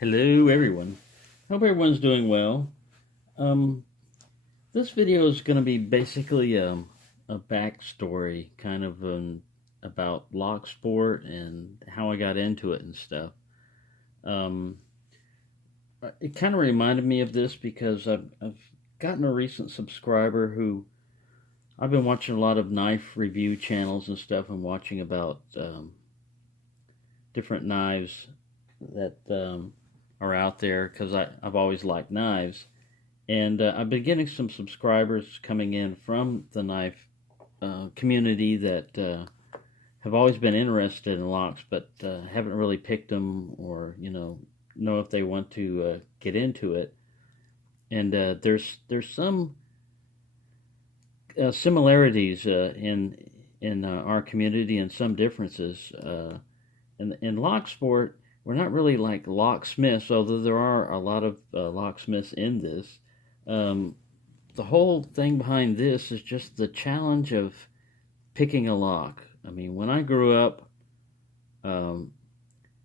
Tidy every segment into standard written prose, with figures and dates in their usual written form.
Hello, everyone. Hope everyone's doing well. Um, this video is going to be basically a backstory, kind of about Locksport and how I got into it and stuff. Um, it kind of reminded me of this because I've gotten a recent subscriber who I've been watching a lot of knife review channels and stuff and watching about different knives that are out there because I've always liked knives. And I've been getting some subscribers coming in from the knife community that have always been interested in locks, but haven't really picked them or know if they want to get into it. And there's some similarities in our community and some differences. In Locksport, we're not really like locksmiths, although there are a lot of locksmiths in this. Um, the whole thing behind this is just the challenge of picking a lock. I mean, when I grew up, um,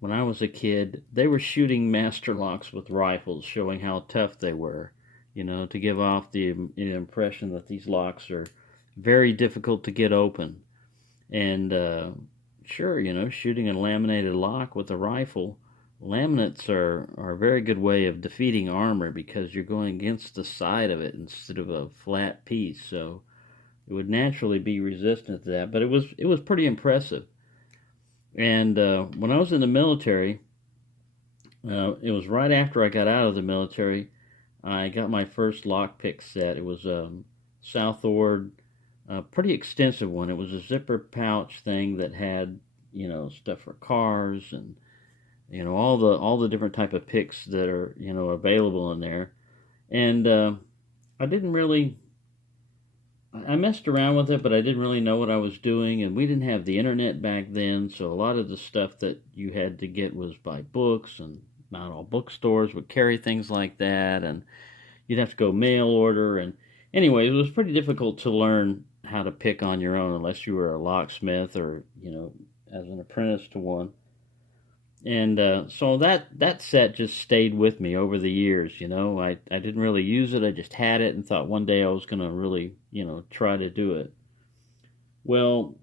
when I was a kid, they were shooting master locks with rifles, showing how tough they were, to give off the impression that these locks are very difficult to get open. And sure, shooting a laminated lock with a rifle, laminates are a very good way of defeating armor because you're going against the side of it instead of a flat piece. So it would naturally be resistant to that, but it was pretty impressive. And when I was in the military, it was right after I got out of the military. I got my first lockpick set. It was Southord, a pretty extensive one. It was a zipper pouch thing that had stuff for cars and all the different type of picks that are available in there. And I didn't really I messed around with it, but I didn't really know what I was doing, and we didn't have the internet back then, so a lot of the stuff that you had to get was by books, and not all bookstores would carry things like that, and you'd have to go mail order. And anyway, it was pretty difficult to learn how to pick on your own unless you were a locksmith or as an apprentice to one. And so that set just stayed with me over the years. I didn't really use it. I just had it and thought one day I was going to really try to do it. Well,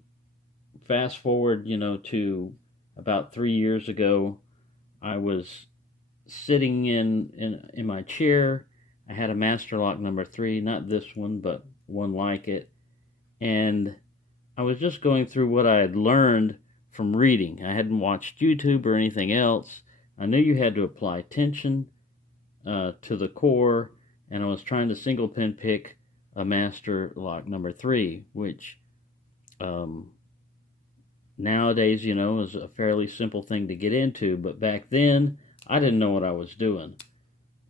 fast forward to about 3 years ago, I was sitting in my chair. I had a Master Lock number 3, not this one, but one like it, and I was just going through what I had learned from reading. I hadn't watched YouTube or anything else. I knew you had to apply tension to the core, and I was trying to single pin pick a Master Lock number 3, which nowadays, is a fairly simple thing to get into, but back then, I didn't know what I was doing.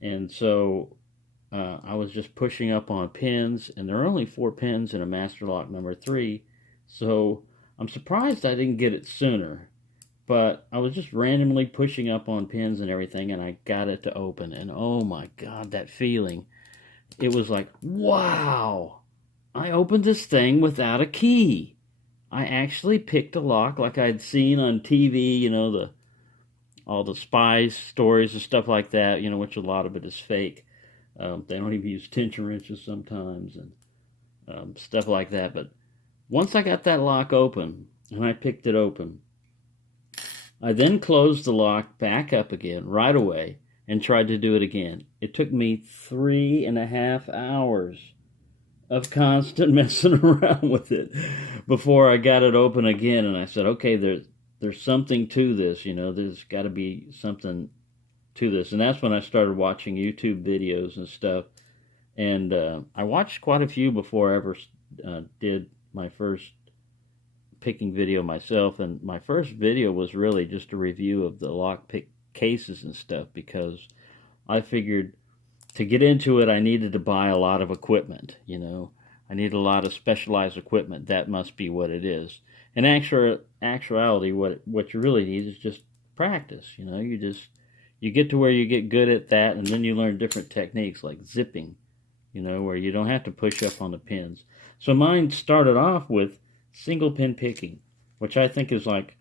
And so I was just pushing up on pins, and there are only 4 pins in a Master Lock number 3, so I'm surprised I didn't get it sooner. But I was just randomly pushing up on pins and everything, and I got it to open. And oh my God, that feeling. It was like, wow, I opened this thing without a key. I actually picked a lock like I'd seen on TV, all the spy stories and stuff like that, which a lot of it is fake. They don't even use tension wrenches sometimes and stuff like that. But once I got that lock open and I picked it open, I then closed the lock back up again right away and tried to do it again. It took me 3.5 hours of constant messing around with it before I got it open again. And I said, okay, there's something to this, there's got to be something to this. And that's when I started watching YouTube videos and stuff. And I watched quite a few before I ever did my first picking video myself. And my first video was really just a review of the lockpick cases and stuff because I figured to get into it I needed to buy a lot of equipment. I need a lot of specialized equipment. That must be what it is. In actuality, what you really need is just practice. You get to where you get good at that, and then you learn different techniques like zipping, where you don't have to push up on the pins. So mine started off with single pin picking, which I think is like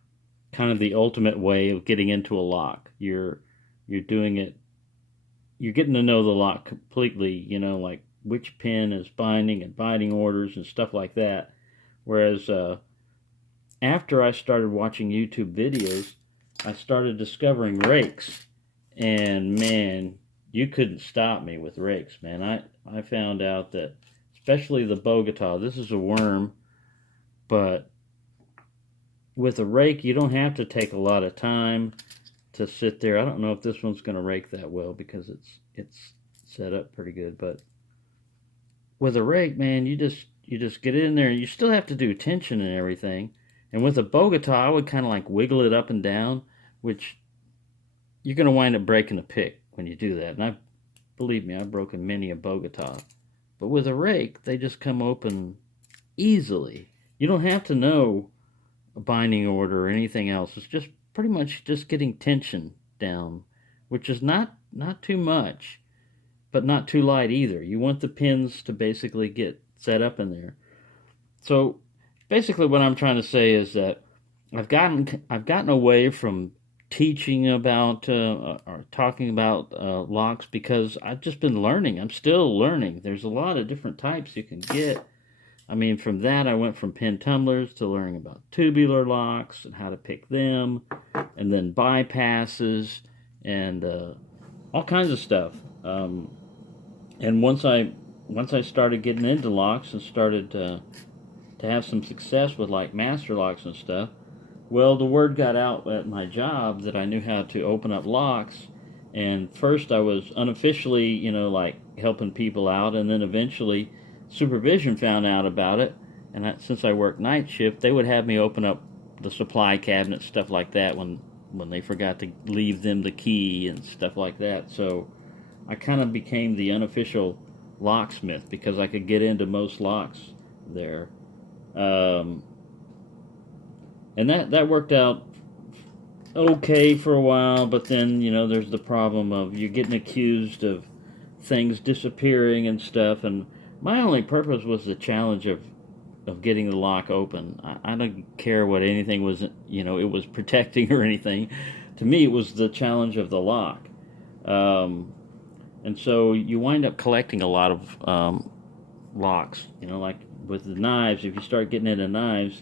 kind of the ultimate way of getting into a lock. You're you're doing it, you're getting to know the lock completely, like which pin is binding and binding orders and stuff like that. Whereas after I started watching YouTube videos, I started discovering rakes. And man, you couldn't stop me with rakes, man. I found out that, especially the Bogota, this is a worm, but with a rake, you don't have to take a lot of time to sit there. I don't know if this one's going to rake that well because it's set up pretty good, but with a rake, man, you just get in there, and you still have to do tension and everything. And with a Bogota, I would kind of like wiggle it up and down, which you're going to wind up breaking the pick when you do that. And believe me, I've broken many a Bogota. But with a rake, they just come open easily. You don't have to know a binding order or anything else. It's just pretty much just getting tension down, which is not too much, but not too light either. You want the pins to basically get set up in there. So basically what I'm trying to say is that I've gotten away from teaching about or talking about locks because I've just been learning. I'm still learning. There's a lot of different types you can get. I mean, from that I went from pin tumblers to learning about tubular locks and how to pick them, and then bypasses and all kinds of stuff. And once I started getting into locks and started to have some success with like master locks and stuff, well, the word got out at my job that I knew how to open up locks. And first I was unofficially, like helping people out, and then eventually supervision found out about it. And since I worked night shift, they would have me open up the supply cabinet, stuff like that, when they forgot to leave them the key and stuff like that. So I kind of became the unofficial locksmith because I could get into most locks there. And that worked out okay for a while, but then, there's the problem of you getting accused of things disappearing and stuff, and my only purpose was the challenge of getting the lock open. I don't care what anything was, it was protecting or anything. To me, it was the challenge of the lock. And so you wind up collecting a lot of locks, like with the knives. If you start getting into knives,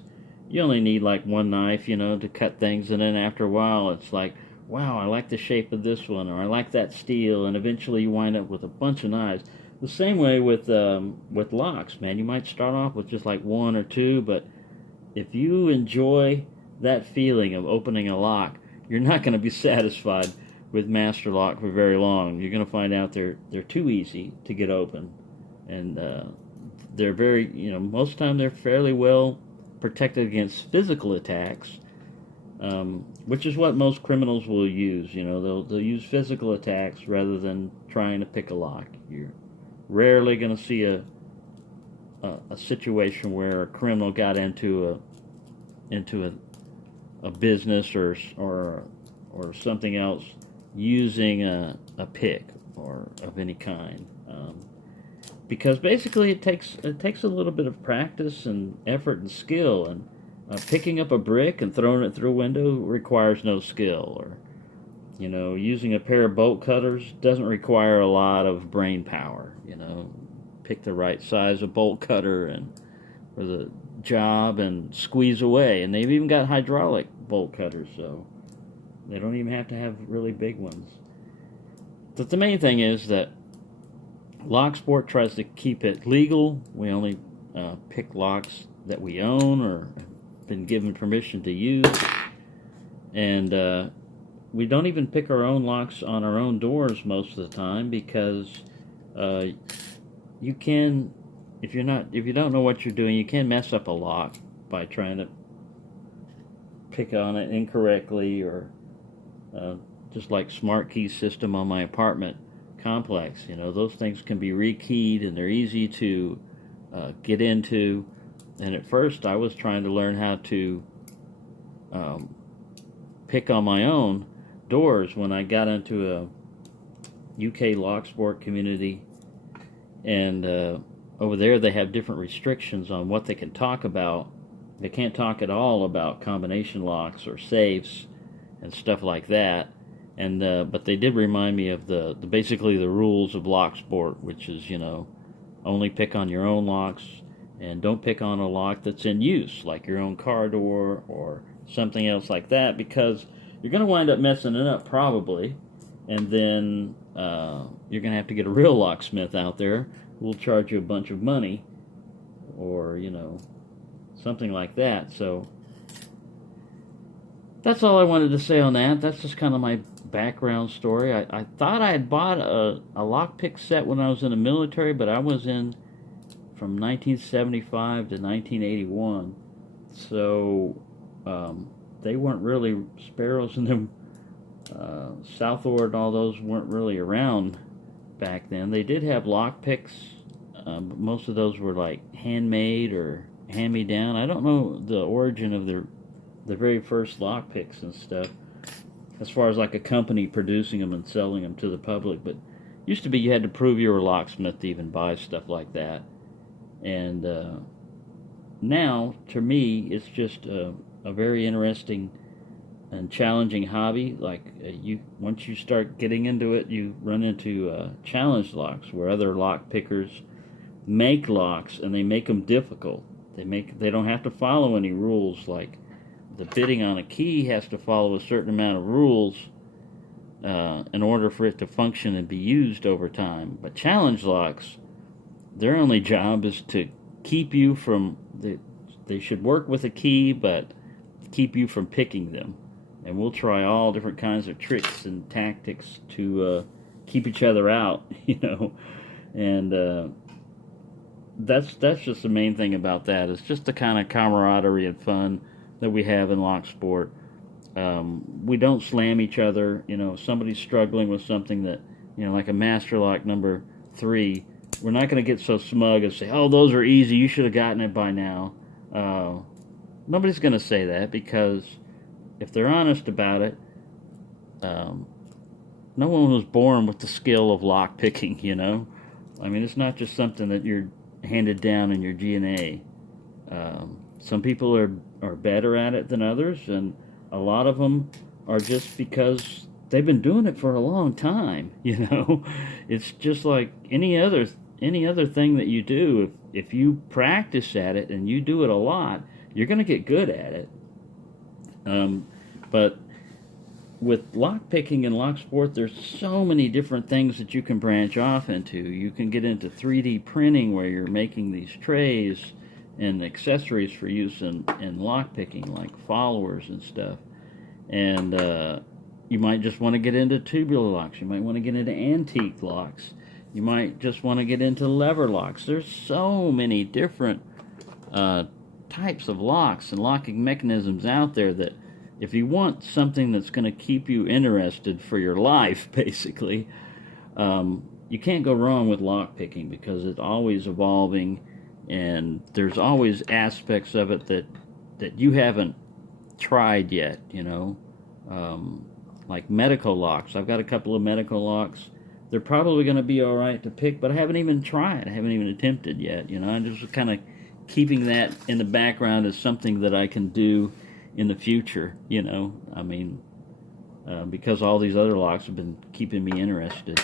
you only need like one knife, to cut things, and then after a while it's like, wow, I like the shape of this one, or I like that steel, and eventually you wind up with a bunch of knives. The same way with locks, man. You might start off with just like one or two, but if you enjoy that feeling of opening a lock, you're not going to be satisfied with master lock for very long. You're going to find out they're too easy to get open, and they're very, most of the time they're fairly well protected against physical attacks, which is what most criminals will use. They'll use physical attacks rather than trying to pick a lock. You're rarely going to see a situation where a criminal got into a business or something else using a pick or of any kind. Because basically it takes a little bit of practice and effort and skill, and picking up a brick and throwing it through a window requires no skill, or using a pair of bolt cutters doesn't require a lot of brain power. Pick the right size of bolt cutter and for the job and squeeze away. And they've even got hydraulic bolt cutters, so they don't even have to have really big ones. But the main thing is that Locksport tries to keep it legal. We only pick locks that we own or have been given permission to use. And we don't even pick our own locks on our own doors most of the time, because you can, if you don't know what you're doing, you can mess up a lock by trying to pick on it incorrectly, or just like smart key system on my apartment complex. Those things can be rekeyed, and they're easy to get into. And at first I was trying to learn how to pick on my own doors when I got into a UK Locksport community, and over there they have different restrictions on what they can talk about. They can't talk at all about combination locks or safes and stuff like that. And but they did remind me of the basically the rules of Locksport, which is, only pick on your own locks, and don't pick on a lock that's in use, like your own car door or something else like that, because you're going to wind up messing it up probably, and then you're going to have to get a real locksmith out there who will charge you a bunch of money, or something like that. So that's all I wanted to say on that. That's just kind of my background story. I thought I had bought a lockpick set when I was in the military, but I was in from 1975 to 1981. So they weren't really, Sparrows and them, Southord and all those weren't really around back then. They did have lockpicks, but most of those were like handmade or hand-me-down. I don't know the origin of the very first lockpicks and stuff, as far as like a company producing them and selling them to the public. But used to be you had to prove you were a locksmith to even buy stuff like that. And now, to me, it's just a very interesting and challenging hobby. Like once you start getting into it, you run into challenge locks, where other lock pickers make locks and they make them difficult. They don't have to follow any rules, like the bitting on a key has to follow a certain amount of rules in order for it to function and be used over time. But challenge locks, their only job is to keep you from, they should work with a key, but keep you from picking them. And we'll try all different kinds of tricks and tactics to keep each other out, and that's just the main thing about that. It's just the kind of camaraderie and fun that we have in Locksport. We don't slam each other. If somebody's struggling with something that, like a master lock number 3, we're not going to get so smug and say, oh, those are easy, you should have gotten it by now. Nobody's going to say that, because if they're honest about it, no one was born with the skill of lock picking, I mean, it's not just something that you're handed down in your DNA. Some people are better at it than others, and a lot of them are just because they've been doing it for a long time. It's just like any other thing that you do. If you practice at it and you do it a lot, you're going to get good at it. But with lockpicking and Locksport, there's so many different things that you can branch off into. You can get into 3D printing, where you're making these trays and accessories for use in lockpicking, like followers and stuff. And you might just want to get into tubular locks. You might want to get into antique locks. You might just want to get into lever locks. There's so many different types of locks and locking mechanisms out there that if you want something that's going to keep you interested for your life, basically, you can't go wrong with lockpicking, because it's always evolving, and there's always aspects of it that you haven't tried yet, like medical locks. I've got a couple of medical locks. They're probably going to be all right to pick, but I haven't even tried. I haven't even attempted yet. I'm just kind of keeping that in the background as something that I can do in the future. I mean, because all these other locks have been keeping me interested.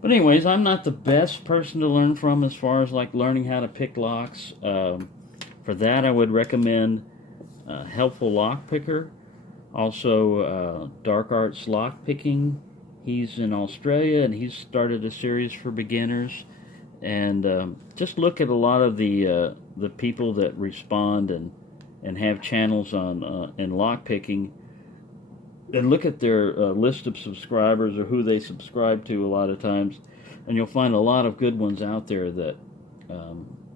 But anyways, I'm not the best person to learn from as far as like learning how to pick locks. For that, I would recommend Helpful Lock Picker. Also, Dark Arts Lockpicking. He's in Australia, and he's started a series for beginners. And just look at a lot of the people that respond and have channels on in lockpicking, and look at their list of subscribers, or who they subscribe to a lot of times, and you'll find a lot of good ones out there that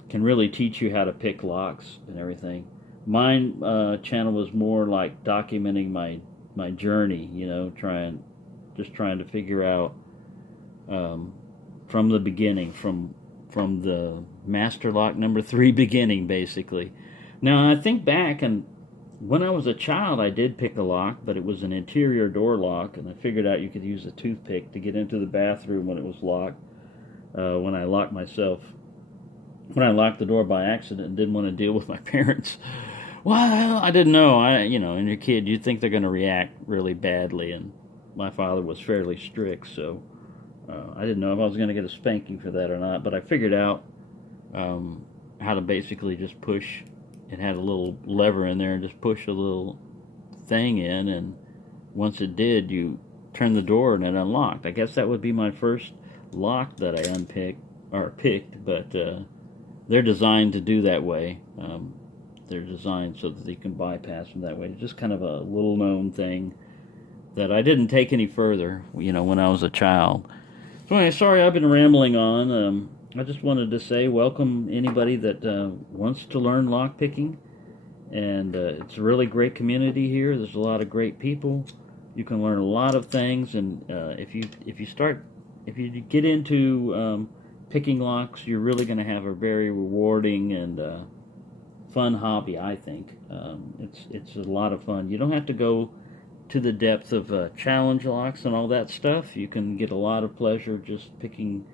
can really teach you how to pick locks and everything. Mine channel was more like documenting my journey, trying to figure out from the beginning, from the master lock number 3 beginning, basically. Now, I think back, and when I was a child, I did pick a lock, but it was an interior door lock, and I figured out you could use a toothpick to get into the bathroom when it was locked. When I locked the door by accident and didn't want to deal with my parents. Well, I didn't know. And your kid, you think they're going to react really badly, and my father was fairly strict, so I didn't know if I was going to get a spanking for that or not. But I figured out um, how to basically just push. It had a little lever in there, and just push a little thing in, and once it did, you turn the door and it unlocked. I guess that would be my first lock that I unpicked or picked, but they're designed to do that way. They're designed so that you can bypass them that way. It's just kind of a little known thing that I didn't take any further, when I was a child. So anyway, sorry I've been rambling on. I just wanted to say welcome anybody that wants to learn lockpicking, and it's a really great community here. There's a lot of great people. You can learn a lot of things, and if you get into picking locks, you're really going to have a very rewarding and fun hobby. I think it's a lot of fun. You don't have to go to the depth of challenge locks and all that stuff. You can get a lot of pleasure just picking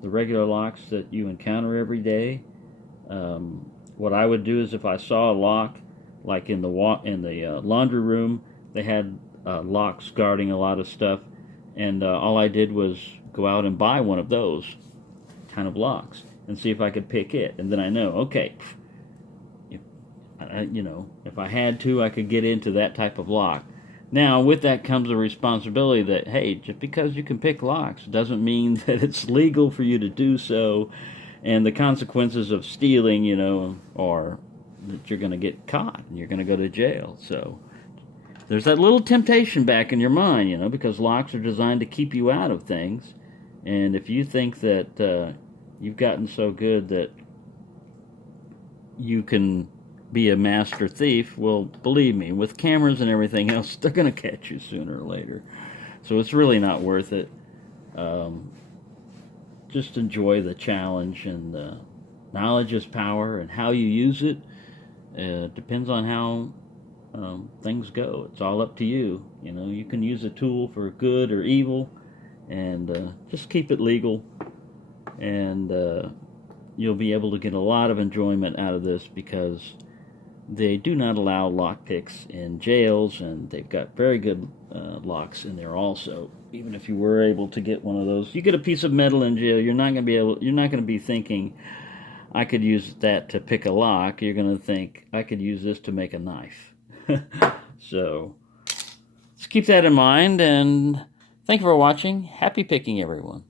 the regular locks that you encounter every day. What I would do is if I saw a lock, like in the laundry room, they had locks guarding a lot of stuff, and all I did was go out and buy one of those kind of locks and see if I could pick it, and then I know, okay, if I had to, I could get into that type of lock. Now, with that comes a responsibility that, hey, just because you can pick locks doesn't mean that it's legal for you to do so, and the consequences of stealing, are that you're going to get caught and you're going to go to jail. So there's that little temptation back in your mind, because locks are designed to keep you out of things, and if you think that you've gotten so good that you can be a master thief, well, believe me, with cameras and everything else, they're going to catch you sooner or later. So it's really not worth it. Just enjoy the challenge, and knowledge is power, and how you use it depends on how things go. It's all up to you. You can use a tool for good or evil, and just keep it legal, and you'll be able to get a lot of enjoyment out of this, because they do not allow lockpicks in jails, and they've got very good locks in there also. Even if you were able to get one of those, you get a piece of metal in jail, you're not going to be thinking, I could use that to pick a lock. You're going to think, I could use this to make a knife. So let's keep that in mind, and thank you for watching. Happy picking, everyone.